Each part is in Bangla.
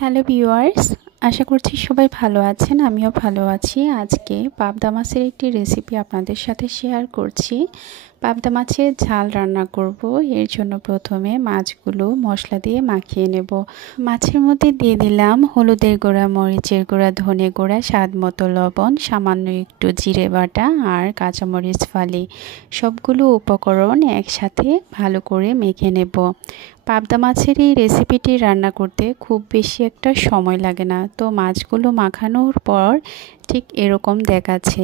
হ্যালো ভিউয়ার্স, আশা করছি সবাই ভালো আছেন। আমিও ভালো আছি। আজকে পাবদা মাছের একটি রেসিপি আপনাদের সাথে শেয়ার করছি। পাবদা মাছের ঝাল রান্না করব। এর জন্য প্রথমে মাছগুলো মশলা দিয়ে মাখিয়ে নেব। মাছের মধ্যে দিয়ে দিলাম হলুদের গুঁড়া, মরিচের গুঁড়া, ধনে গুঁড়া, স্বাদ মতো লবণ, সামান্য একটু জিরে বাটা আর কাঁচামরিচ ফালি। সবগুলো উপকরণ একসাথে ভালো করে মেখে নেব। পাবদা মাছের এই রেসিপিটি রান্না করতে খুব বেশি একটা সময় লাগে না। তো মাছগুলো মাখানোর পর ঠিক এরকম দেখাচ্ছে।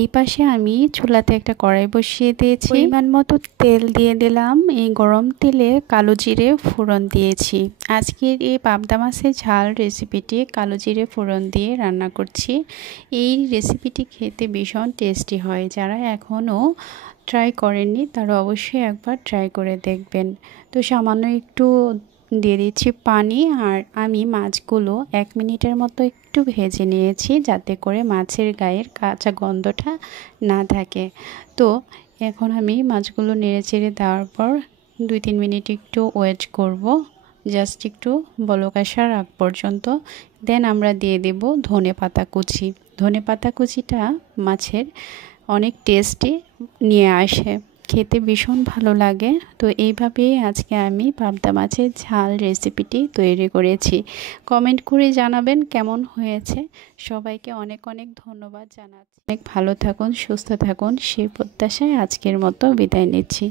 এই পাশে আমি চুলাতে একটা কড়াই বসিয়ে দিয়েছি। পরিমাণ মতো তেল দিয়ে দিলাম। এই গরম তেলে কালো জিরে ফোড়ন দিয়েছি। আজকের এই পাবদা মাছের ঝাল রেসিপিটি কালো জিরে ফোড়ন দিয়ে রান্না করছি। এই রেসিপিটি খেতে ভীষণ টেস্টি হয়। যারা এখনও ট্রাই করেননি তারা অবশ্যই একবার ট্রাই করে দেখবেন। তো সামান্য একটু দিয়ে দিচ্ছি পানি, আর আমি মাছগুলো 1 মিনিটের মতো একটু ভেজে নিয়েছি যাতে করে মাছের গায়ের কাঁচা গন্ধটা না থাকে। তো এখন আমি মাছগুলো নেড়েচেড়ে দেওয়ার পর 2-3 মিনিট একটু ওয়েট করব, জাস্ট একটু বলক আসার আগ পর্যন্ত। দেন আমরা দিয়ে দেব ধনেপাতা কুচি। ধনেপাতা কুচিটা মাছের অনেক টেস্টি নিয়ে আসে, খেতে ভীষণ ভালো লাগে। তো এইভাবেই আজকে আমি পাবদা মাছের ঝাল রেসিপিটি তৈরি করেছি। কমেন্ট করে জানাবেন কেমন হয়েছে। সবাইকে অনেক অনেক ধন্যবাদ জানাচ্ছি। অনেক ভালো থাকুন, সুস্থ থাকুন সেই প্রত্যাশায় আজকের মতো বিদায় নিচ্ছি।